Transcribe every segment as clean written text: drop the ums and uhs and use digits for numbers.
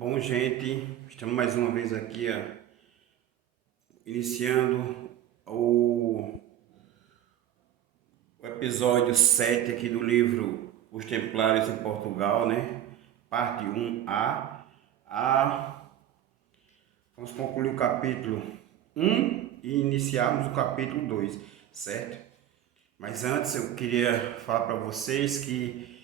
Bom, gente, estamos mais uma vez aqui, iniciando o episódio 7 aqui do livro Os Templários em Portugal, né? Parte 1A. Vamos concluir o capítulo 1 e iniciarmos o capítulo 2, certo? Mas antes eu queria falar para vocês que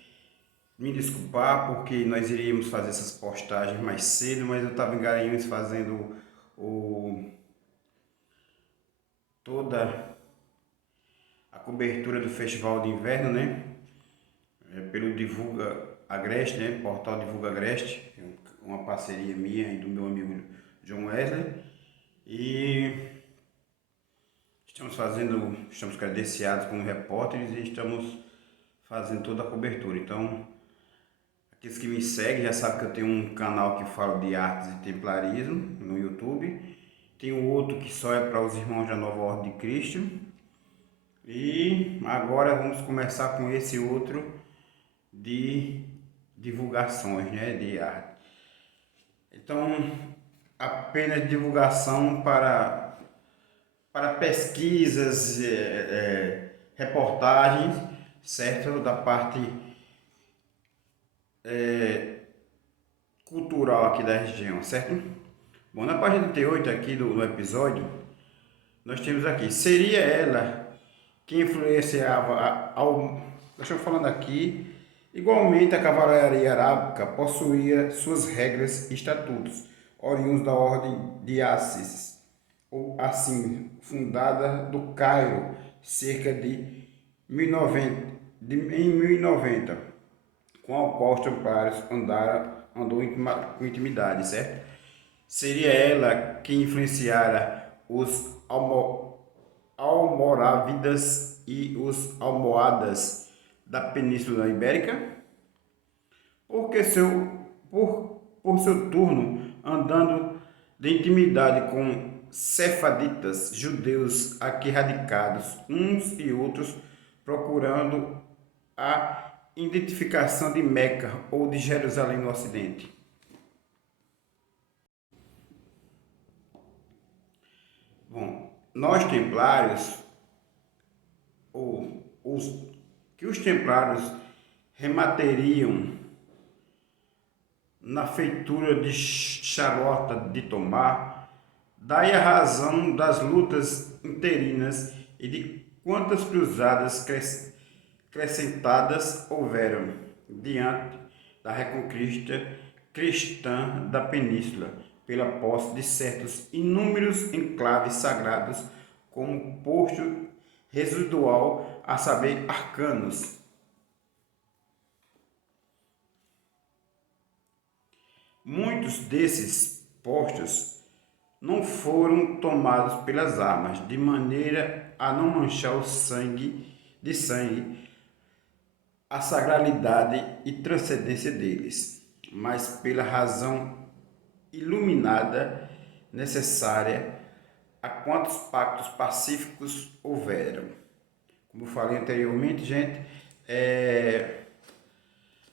me desculpar porque nós iríamos fazer essas postagens mais cedo, mas eu estava em Garanhuns fazendo toda a cobertura do Festival de Inverno, né? Pelo Divulga Agreste, né? Portal Divulga Agreste, uma parceria minha e do meu amigo John Wesley. E estamos credenciados como repórteres e estamos fazendo toda a cobertura. Então, aqueles que me seguem já sabem que eu tenho um canal que fala de artes e templarismo no YouTube. Tem outro que só é para os irmãos da Nova Ordem de Cristo. E agora vamos começar com esse outro de divulgações, né, de arte. Então, apenas divulgação para pesquisas, reportagens, certo? Da parte cultural aqui da região, certo? Bom, na página 38 aqui do episódio, nós temos aqui, seria ela que influenciava deixa eu falando aqui, igualmente a cavalaria arábica possuía suas regras e estatutos, oriundos da ordem de Assis, ou assim, fundada do Cairo, cerca de 1090, com a qual os templários andou com intimidade, certo? Seria ela que influenciara os almorávidas e os almohadas da Península Ibérica, porque por seu turno andando de intimidade com sefaditas, judeus aqui radicados, uns e outros, procurando a identificação de Meca ou de Jerusalém no Ocidente. Bom, nós templários, ou os templários remateriam na feitura de Charlotte de Tomar, daí a razão das lutas interinas e de quantas cruzadas acrescentadas houveram diante da reconquista cristã da península, pela posse de certos inúmeros enclaves sagrados, como posto residual, a saber, arcanos. Muitos desses postos não foram tomados pelas armas, de maneira a não manchar o sangue a sacralidade e transcendência deles, mas pela razão iluminada necessária a quantos pactos pacíficos houveram. Como falei anteriormente, gente,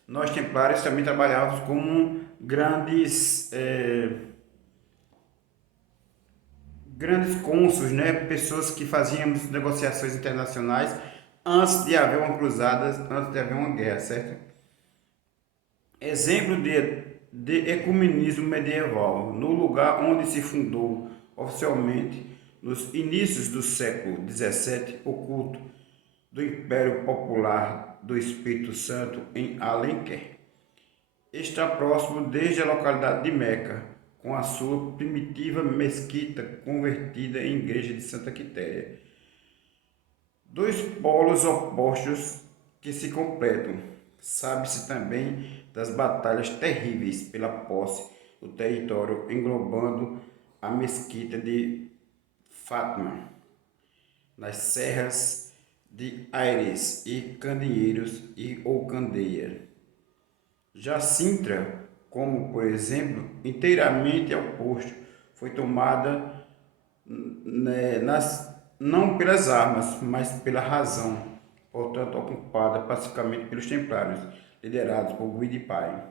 nós templários também trabalhávamos como grandes cônsules, né? Pessoas que fazíamos negociações internacionais antes de haver uma cruzada, antes de haver uma guerra, certo? Exemplo de ecumenismo medieval, no lugar onde se fundou oficialmente, nos inícios do século XVII, o culto do Império Popular do Espírito Santo em Alenquer. Está próximo desde a localidade de Meca, com a sua primitiva mesquita convertida em igreja de Santa Quitéria. Dois polos opostos que se completam. Sabe-se também das batalhas terríveis pela posse do território, englobando a mesquita de Fátima, nas serras de Aires e Candeeiros ou Candeia. Já Sintra, como por exemplo, inteiramente oposto, foi tomada não pelas armas, mas pela razão, portanto ocupada pacificamente pelos templários, liderados por Guy de Pai.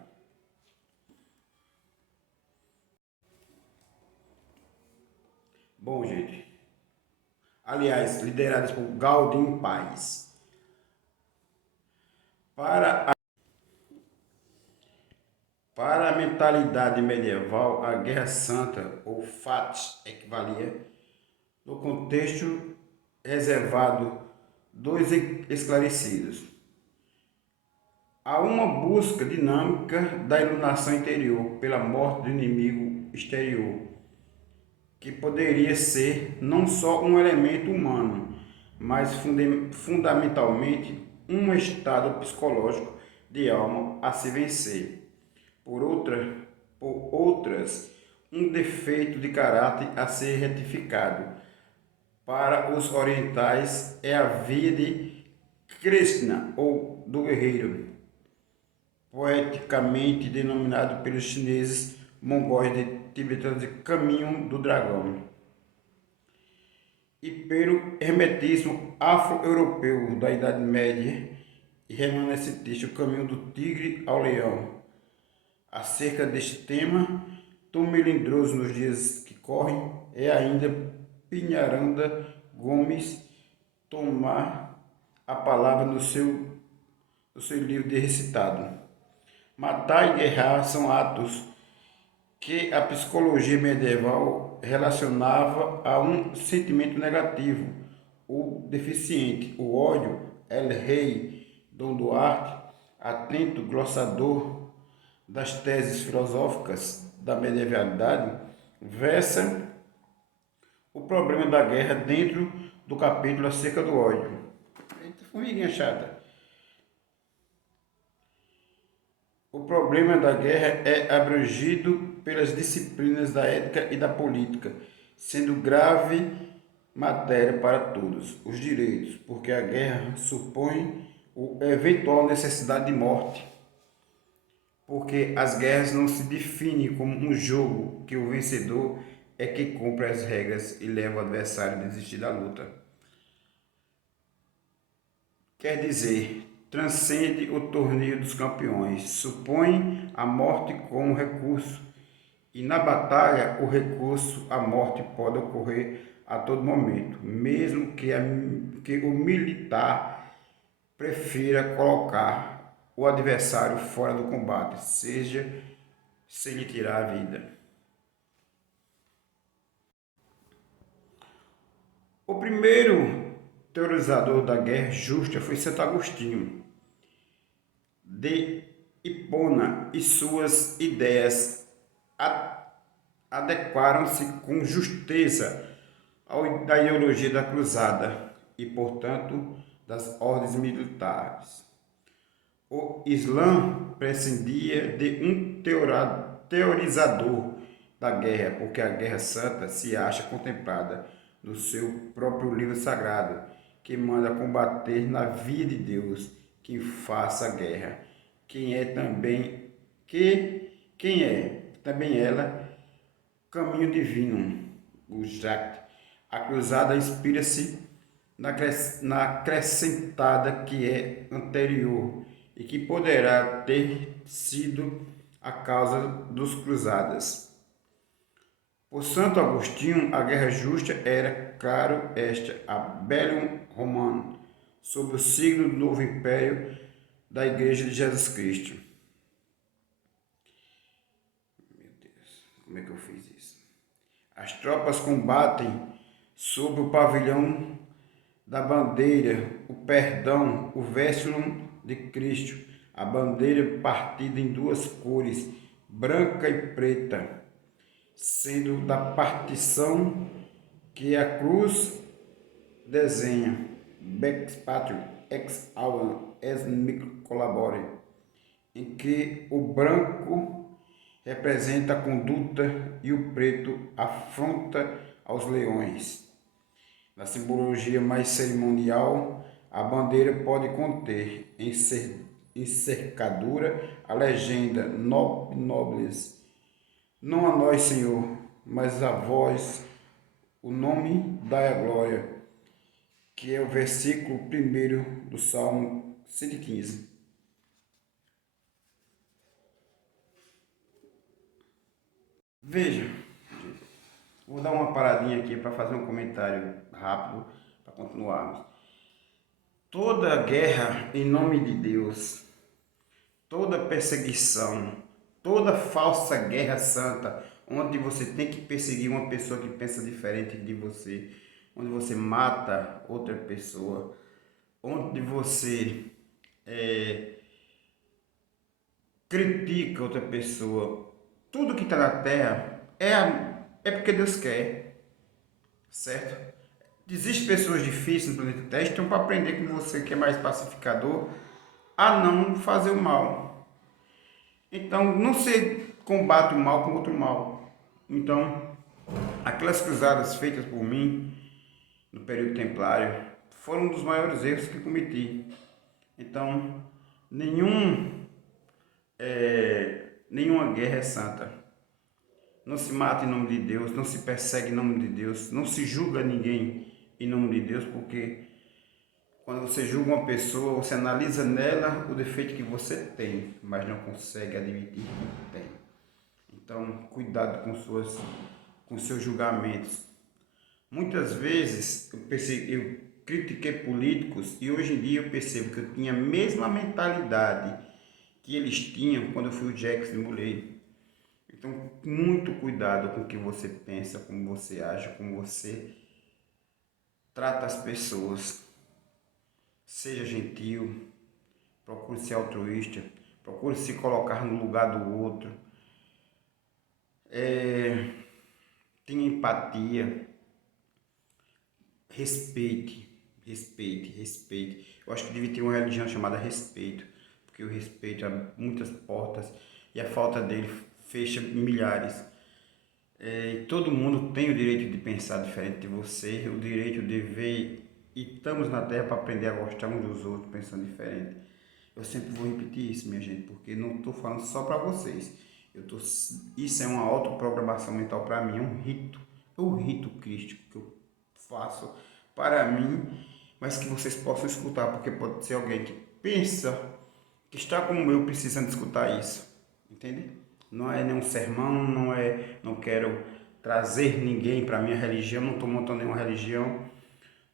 Bom, gente, aliás, lideradas por Gaudenz Pais. Para Para a mentalidade medieval, a Guerra Santa, ou FAT, equivalia, no contexto reservado dos esclarecidos, a uma busca dinâmica da iluminação interior pela morte do inimigo exterior, que poderia ser não só um elemento humano, mas fundamentalmente um estado psicológico de alma a se vencer. Por outras, um defeito de caráter a ser retificado. Para os orientais é a via de Krishna, ou do guerreiro, poeticamente denominado pelos chineses mongóis de tibetanos de caminho do dragão, e pelo hermetismo afro-europeu da Idade Média e remanescentista, o caminho do tigre ao leão. Acerca deste tema, tão melindroso nos dias que correm, é ainda Pinharanda Gomes tomar a palavra no seu livro de recitado. Matar e guerrear são atos que a psicologia medieval relacionava a um sentimento negativo ou deficiente. O ódio, El Rei Dom Duarte, atento glossador das teses filosóficas da medievalidade, versa o problema da guerra dentro do capítulo acerca do ódio. Eita, formiguinha chata. O problema da guerra é abrangido pelas disciplinas da ética e da política, sendo grave matéria para todos os direitos, porque a guerra supõe a eventual necessidade de morte. Porque as guerras não se definem como um jogo que o vencedor é que cumpre as regras e leva o adversário a desistir da luta. Quer dizer, transcende o torneio dos campeões, supõe a morte como recurso, e na batalha o recurso, a morte, pode ocorrer a todo momento, mesmo que o militar prefira colocar o adversário fora do combate, seja sem lhe tirar a vida. O primeiro teorizador da guerra justa foi Santo Agostinho de Hipona, e suas ideias adequaram-se com justeza da ideologia da cruzada e, portanto, das ordens militares. O Islã prescindia de um teorizador da guerra, porque a guerra santa se acha contemplada no seu próprio livro sagrado, que manda combater na via de Deus quem faça a guerra, quem é também ela caminho divino, o Jacques. A cruzada inspira-se na acrescentada que é anterior e que poderá ter sido a causa dos cruzadas. Por Santo Agostinho, a guerra justa era, claro, esta, a Bellum Romana, sob o signo do novo império da Igreja de Jesus Cristo. Meu Deus, como é que eu fiz isso? As tropas combatem sob o pavilhão da bandeira, o perdão, o vestulum de Cristo, a bandeira partida em duas cores, branca e preta, sendo da partição que a cruz desenha, Bex Patrio, ex auam, es mic collabore, em que o branco representa a conduta e o preto afronta aos leões. Na simbologia mais cerimonial, a bandeira pode conter em cercadura a legenda Nobles, não a nós, Senhor, mas a vós o nome dai a glória, que é o versículo 1 do Salmo 115. Veja, Vou dar uma paradinha aqui para fazer um comentário rápido para continuarmos. Toda guerra em nome de Deus, toda perseguição, toda falsa guerra santa, onde você tem que perseguir uma pessoa que pensa diferente de você, onde você mata outra pessoa, onde você critica outra pessoa, tudo que está na terra é porque Deus quer, certo? Existem pessoas difíceis no planeta Terra, então para aprender com você que é mais pacificador, a não fazer o mal. Então não se combate o mal com outro mal. Então, aquelas cruzadas feitas por mim no período templário foram um dos maiores erros que cometi. Então, nenhuma guerra é santa. Não se mata em nome de Deus, não se persegue em nome de Deus, não se julga ninguém em nome de Deus, porque quando você julga uma pessoa, você analisa nela o defeito que você tem, mas não consegue admitir que tem. Então, cuidado com seus julgamentos. Muitas vezes eu critiquei políticos e hoje em dia eu percebo que eu tinha a mesma mentalidade que eles tinham quando eu fui o Jackson Muley. Então, muito cuidado com o que você pensa, como você age, como você trata as pessoas. Seja gentil, procure ser altruísta, procure se colocar no lugar do outro. Tenha empatia, respeite. Eu acho que devia ter uma religião chamada respeito, porque o respeito abre muitas portas e a falta dele fecha milhares. Todo mundo tem o direito de pensar diferente de você, o direito de ver, e estamos na Terra para aprender a gostar uns dos outros pensando diferente. Eu sempre vou repetir isso, minha gente, porque não estou falando só para vocês. Isso é uma autoprogramação mental para mim, é um rito crístico que eu faço para mim, mas que vocês possam escutar, porque pode ser alguém que pensa, que está como eu precisando escutar isso, entende? Não é nenhum sermão, não quero trazer ninguém para a minha religião, não estou montando nenhuma religião,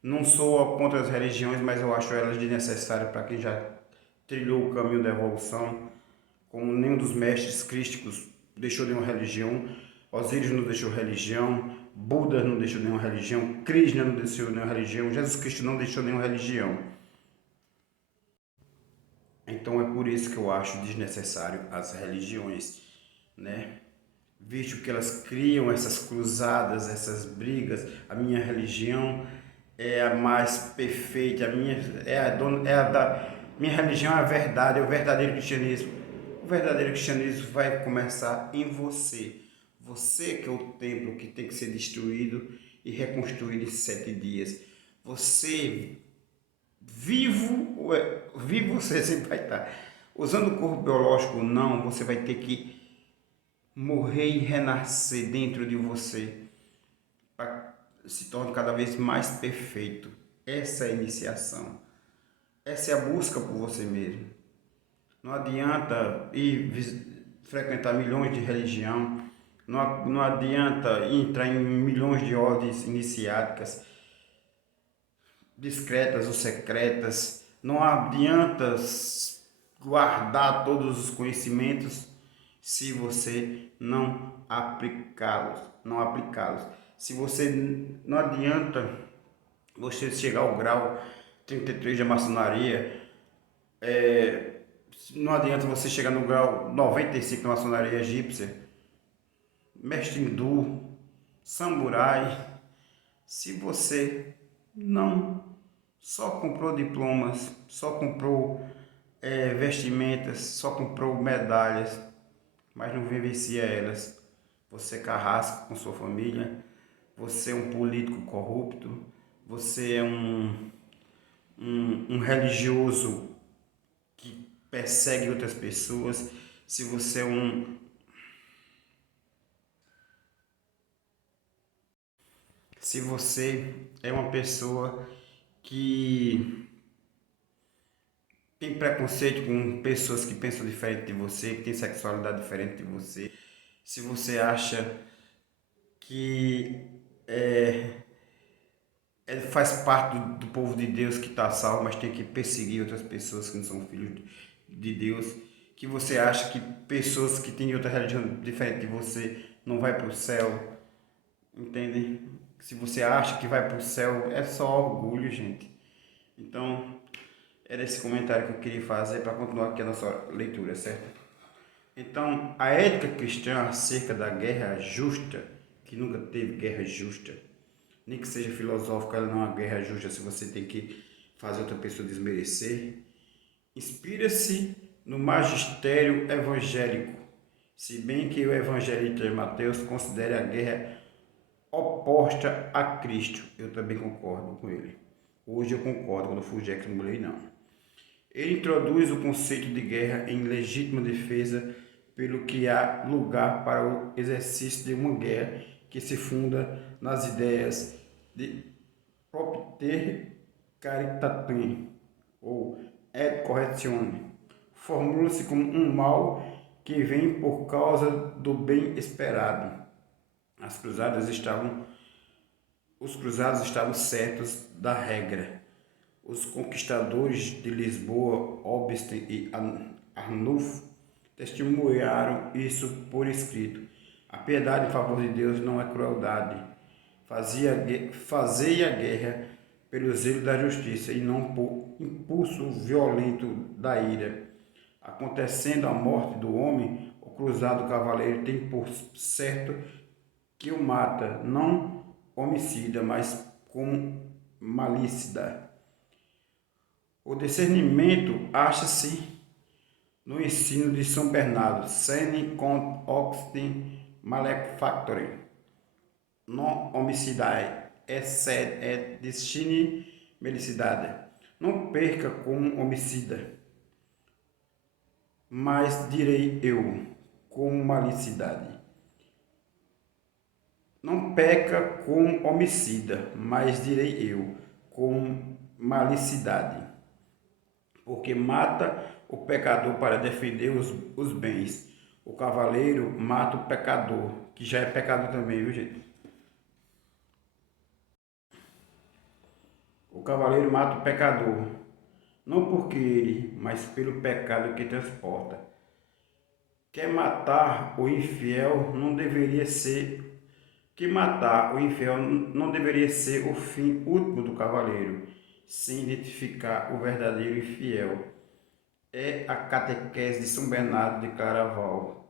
não sou contra as religiões, mas eu acho elas de necessário para quem já trilhou o caminho da evolução, como nenhum dos mestres crísticos deixou nenhuma religião, Osíris não deixou religião, Buda não deixou nenhuma religião, Krishna não deixou nenhuma religião, Jesus Cristo não deixou nenhuma religião. Então é por isso que eu acho desnecessário as religiões, né? Visto que elas criam essas cruzadas, essas brigas, a minha religião é a mais perfeita, minha religião é a verdade, é o verdadeiro cristianismo. O verdadeiro cristianismo vai começar em você. Você que é o templo que tem que ser destruído e reconstruído em 7 dias. Você vivo você sempre vai estar. Usando o corpo biológico ou não, você vai ter que morrer e renascer dentro de você para se tornar cada vez mais perfeito. Essa é a iniciação. Essa é a busca por você mesmo. Não adianta frequentar milhões de religião, não adianta entrar em milhões de ordens iniciáticas, discretas ou secretas, não adianta guardar todos os conhecimentos se você não aplicá-los. Se você não adianta você chegar ao grau 33 de maçonaria, não adianta você chegar no grau 95 da maçonaria egípcia, mestre hindu, samurai, se você não só comprou diplomas, só comprou vestimentas, só comprou medalhas, mas não vivencia elas. Você carrasca com sua família, você é um político corrupto, você é um religioso que persegue outras pessoas, se você é uma pessoa que tem preconceito com pessoas que pensam diferente de você, que tem sexualidade diferente de você, se você acha que faz parte do povo de Deus que está salvo, mas tem que perseguir outras pessoas que não são filhos de Deus, que você acha que pessoas que têm outra religião diferente de você não vai para o céu, entende? Se você acha que vai para o céu, é só orgulho, gente. Então, era esse comentário que eu queria fazer para continuar aqui a nossa leitura, certo? Então, a ética cristã acerca da guerra justa, que nunca teve guerra justa, nem que seja filosófica, ela não é uma guerra justa se você tem que fazer outra pessoa desmerecer, inspira-se no magistério evangélico, se bem que o evangelista de Mateus considere a guerra oposta a Cristo. Eu também concordo com ele. Hoje eu concordo, quando eu fui Jackson Muley, não. Ele introduz o conceito de guerra em legítima defesa, pelo que há lugar para o exercício de uma guerra que se funda nas ideias de propter caritatem ou et correctione. Formula-se como um mal que vem por causa do bem esperado. Os cruzados estavam certos da regra. Os conquistadores de Lisboa, Obsten e Arnulfo, testemunharam isso por escrito. A piedade em favor de Deus não é crueldade. Fazei a guerra pelo zelo da justiça e não por impulso violento da ira. Acontecendo a morte do homem, o cruzado cavaleiro tem por certo que o mata, não homicida, mas com malícia. O discernimento acha-se no ensino de São Bernardo, sine cont oxtem malefactore, non homicidae, sed et destine melicidade. Não perca como homicida, mas direi eu, com malicidade. Não peca com homicida, mas direi eu, com malicidade. Porque mata o pecador para defender os bens. O cavaleiro mata o pecador, que já é pecador também, viu, gente? O cavaleiro mata o pecador, não porque ele, mas pelo pecado que transporta. Quer matar o infiel não deveria ser que matar o infiel não deveria ser o fim último do cavaleiro, sem identificar o verdadeiro infiel. É a catequese de São Bernardo de Claraval,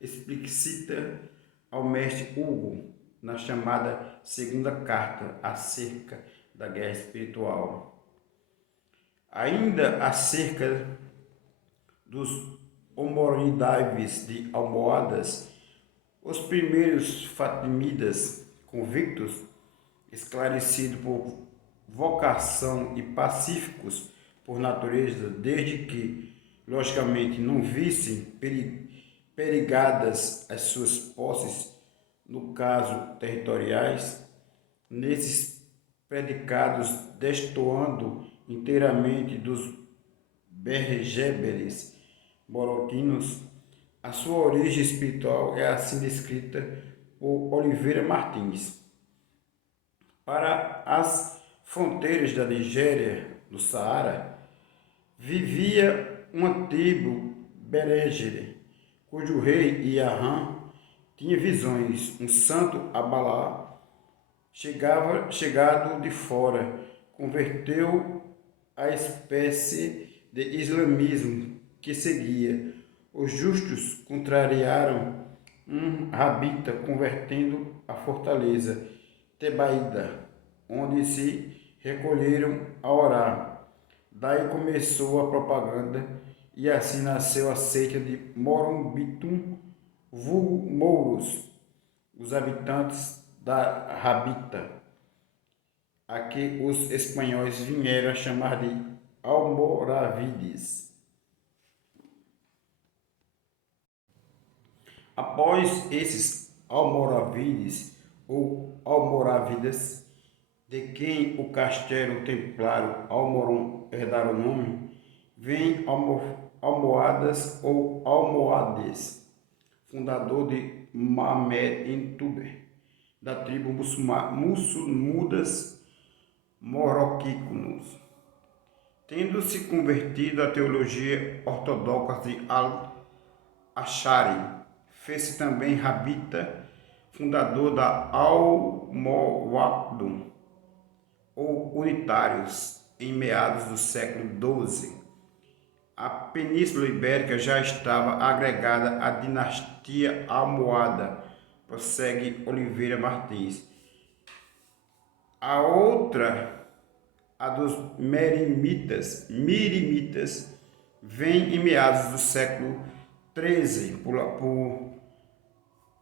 explicita ao mestre Hugo, na chamada segunda carta acerca da guerra espiritual. Ainda acerca dos Almoridaves de Almohadas, os primeiros fatimidas convictos, esclarecidos por vocação e pacíficos por natureza, desde que, logicamente, não vissem perigadas as suas posses, no caso territoriais, nesses predicados destoando inteiramente dos bergeberes moroquinos. A sua origem espiritual é assim descrita por Oliveira Martins. Para as fronteiras da Nigéria, do Saara, vivia uma tribo berégere, cujo rei Iahã tinha visões. Um santo Abalá, chegado de fora, converteu a espécie de islamismo que seguia. Os justos contrariaram um rabita, convertendo a fortaleza Tebaída, onde se recolheram a orar. Daí começou a propaganda e assim nasceu a seita de Morumbitum, vulgo mouros, os habitantes da Rabita, a que os espanhóis vieram a chamar de Almoravides. Após esses almoravides ou almoravidas, de quem o castelo templário Almoron herdara o nome, vem almohadas ou almohades, fundador de Mamed Intuber, da tribo muçulmanas marroquinos, tendo se convertido à teologia ortodoxa de Al-Ash'ari. Fez-se também rabita, fundador da Almoravidim, ou unitários, em meados do século XII. A Península Ibérica já estava agregada à dinastia almohada, prossegue Oliveira Martins. A outra, a dos Mirimitas, vem em meados do século XIII,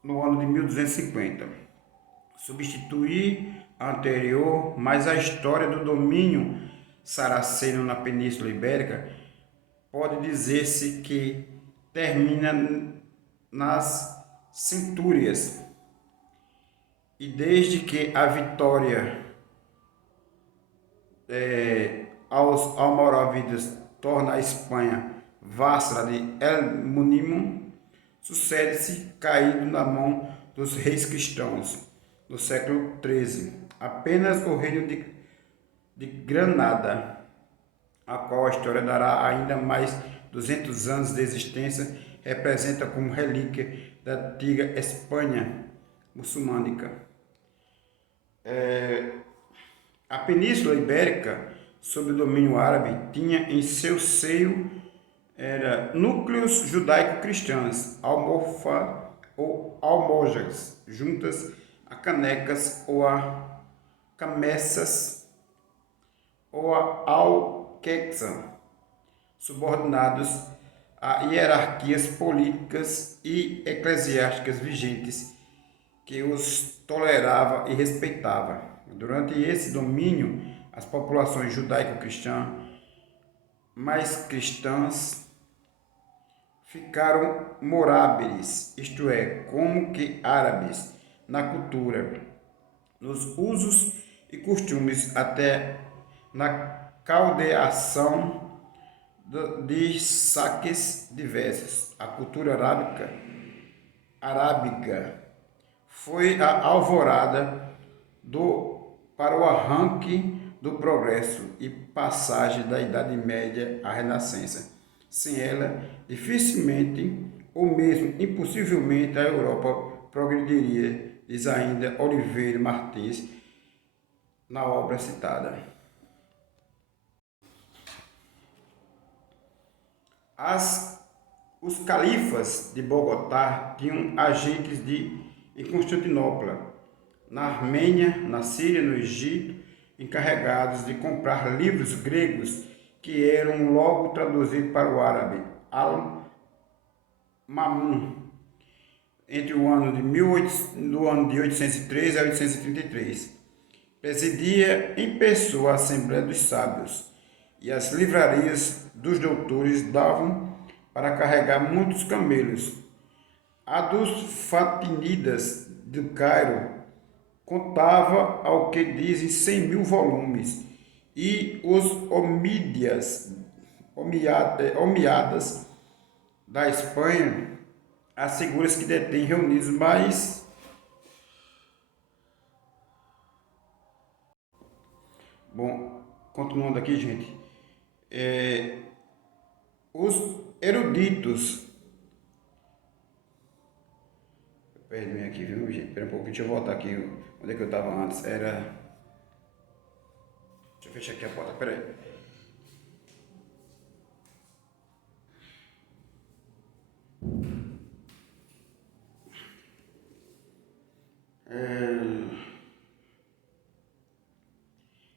no ano de 1250. Substituir a anterior, mas a história do domínio saraceno na Península Ibérica pode dizer-se que termina nas Centúrias, e desde que a vitória aos almorávides torna a Espanha vassala de El-Múnimo, sucede-se caído na mão dos reis cristãos no século XIII. Apenas o reino de Granada, a qual a história dará ainda mais 200 anos de existência, representa como relíquia da antiga Espanha muçulmânica. A Península Ibérica, sob o domínio árabe, tinha em seu seio núcleos judaico-cristãos, almofá ou almojas, juntas a canecas ou a camessas ou a alquexa, subordinados a hierarquias políticas e eclesiásticas vigentes, que os tolerava e respeitava. Durante esse domínio, as populações judaico-cristãs mais cristãs ficaram moráveis, isto é, como que árabes, na cultura, nos usos e costumes, até na caldeação de saques diversos. A cultura arábica foi a alvorada para o arranque do progresso e passagem da Idade Média à Renascença. Sem ela, dificilmente ou mesmo impossivelmente a Europa progrediria, diz ainda Oliveira Martins na obra citada. Os califas de Bogotá tinham agentes em Constantinopla, na Armênia, na Síria, no Egito, encarregados de comprar livros gregos que eram logo traduzidos para o árabe, Al-Mamun, entre o ano de 803 a 833. Presidia em pessoa a Assembleia dos Sábios, e as livrarias dos doutores davam para carregar muitos camelos. A dos Fatímidas do Cairo contava, ao que dizem, 100.000 volumes, e os Omíadas da Espanha assegura-se que detém reunidos mais. Bom, continuando aqui, gente, os eruditos. Perdi aqui, viu, gente? Espera um pouco, deixa eu voltar aqui. Onde é que eu estava antes? Deixa eu fechar aqui a porta, espera aí.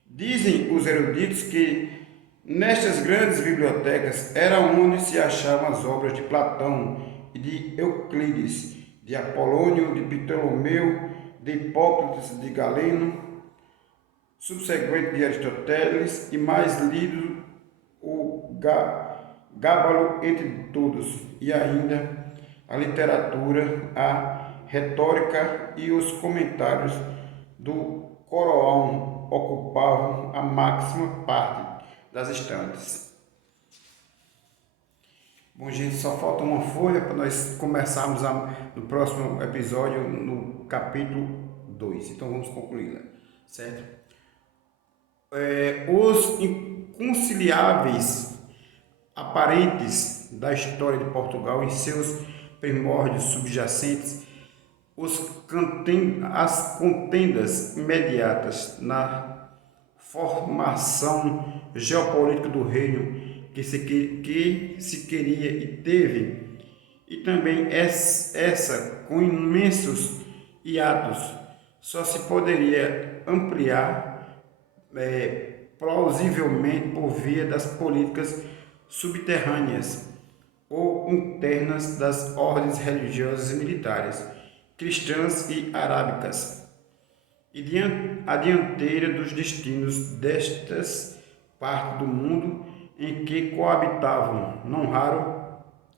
Dizem os eruditos que nestas grandes bibliotecas era onde se achavam as obras de Platão e de Euclides, de Apolônio, de Ptolomeu, de Hipócrates, de Galeno, subsequente de Aristóteles, e mais lido o Gábalo entre todos, e ainda a literatura, a retórica e os comentários do Coroão ocupavam a máxima parte das estantes. Bom, gente, só falta uma folha para nós começarmos no próximo episódio, no capítulo 2. Então vamos concluí-la, certo? Os inconciliáveis aparentes da história de Portugal em seus primórdios subjacentes, as contendas imediatas na formação geopolítica do reino que se queria e teve, e também essa com imensos hiatos, só se poderia ampliar plausivelmente por via das políticas subterrâneas ou internas das ordens religiosas e militares, cristãs e arábicas, e a dianteira dos destinos destas partes do mundo em que coabitavam, não raro,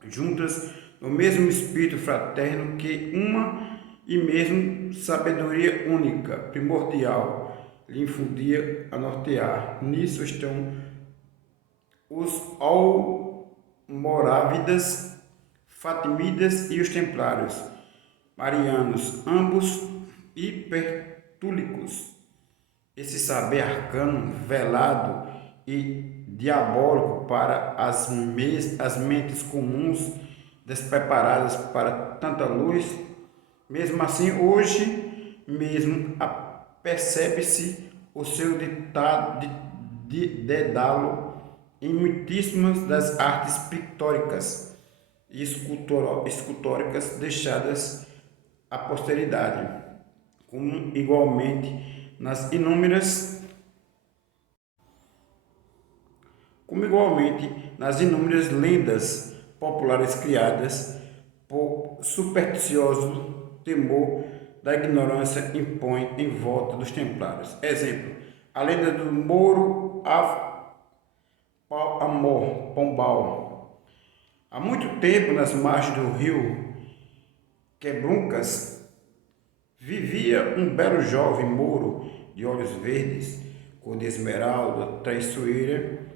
juntas no mesmo espírito fraterno que uma e mesmo sabedoria única, primordial, lhe infundia a nortear. Nisso estão os almorávidas, fatimidas e os templários, marianos, ambos hipertúlicos. Esse saber arcano, velado e diabólico para as mentes comuns despreparadas para tanta luz, mesmo assim hoje mesmo percebe-se o seu dedalo em muitíssimas das artes pictóricas e escultóricas deixadas à posteridade, como igualmente nas inúmeras lendas populares criadas por supersticioso temor da ignorância impõe em volta dos templários. Exemplo, a lenda do Mouro Amor Pombal. Há muito tempo, nas margens do rio Quebruncas, vivia um belo jovem mouro de olhos verdes, cor de esmeralda, traiçoeira,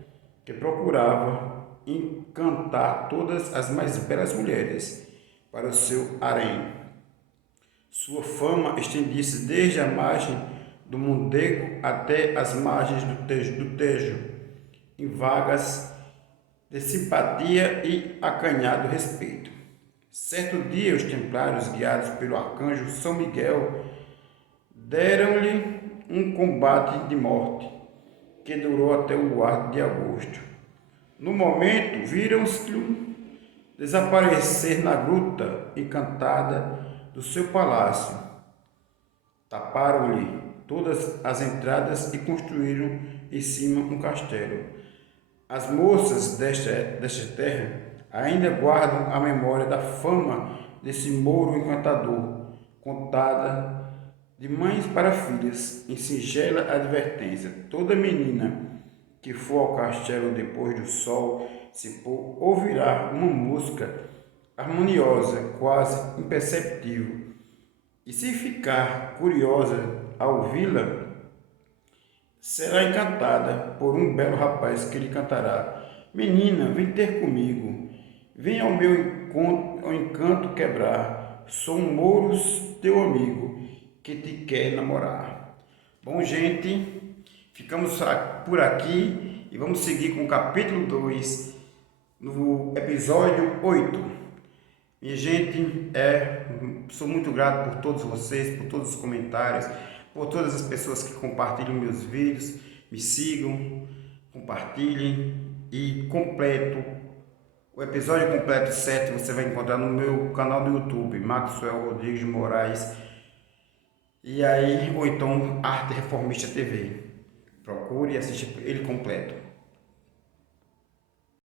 que procurava encantar todas as mais belas mulheres para o seu harém. Sua fama estendia-se desde a margem do Mondego até as margens do Tejo, em vagas de simpatia e acanhado respeito. Certo dia, os templários, guiados pelo arcanjo São Miguel, deram-lhe um combate de morte, que durou até o luar de agosto. No momento, viram-se desaparecer na gruta encantada do seu palácio. Taparam-lhe todas as entradas e construíram em cima um castelo. As moças desta terra ainda guardam a memória da fama desse mouro encantador, contada de mães para filhas, em singela advertência: toda menina que for ao castelo depois do sol se pôr, ouvirá uma música harmoniosa, quase imperceptível, e se ficar curiosa ao ouvi-la, será encantada por um belo rapaz que lhe cantará: menina, vem ter comigo, vem ao meu encanto quebrar, sou um mouro teu amigo, que te quer namorar. Bom, gente, ficamos por aqui e vamos seguir com o capítulo 2, no episódio 8. Minha gente, sou muito grato por todos vocês, por todos os comentários, por todas as pessoas que compartilham meus vídeos, me sigam, compartilhem e o episódio completo 7 você vai encontrar no meu canal do YouTube, Maxwell Rodrigues de Moraes, e aí, ou então Arte Reformista TV. Procure e assista ele completo.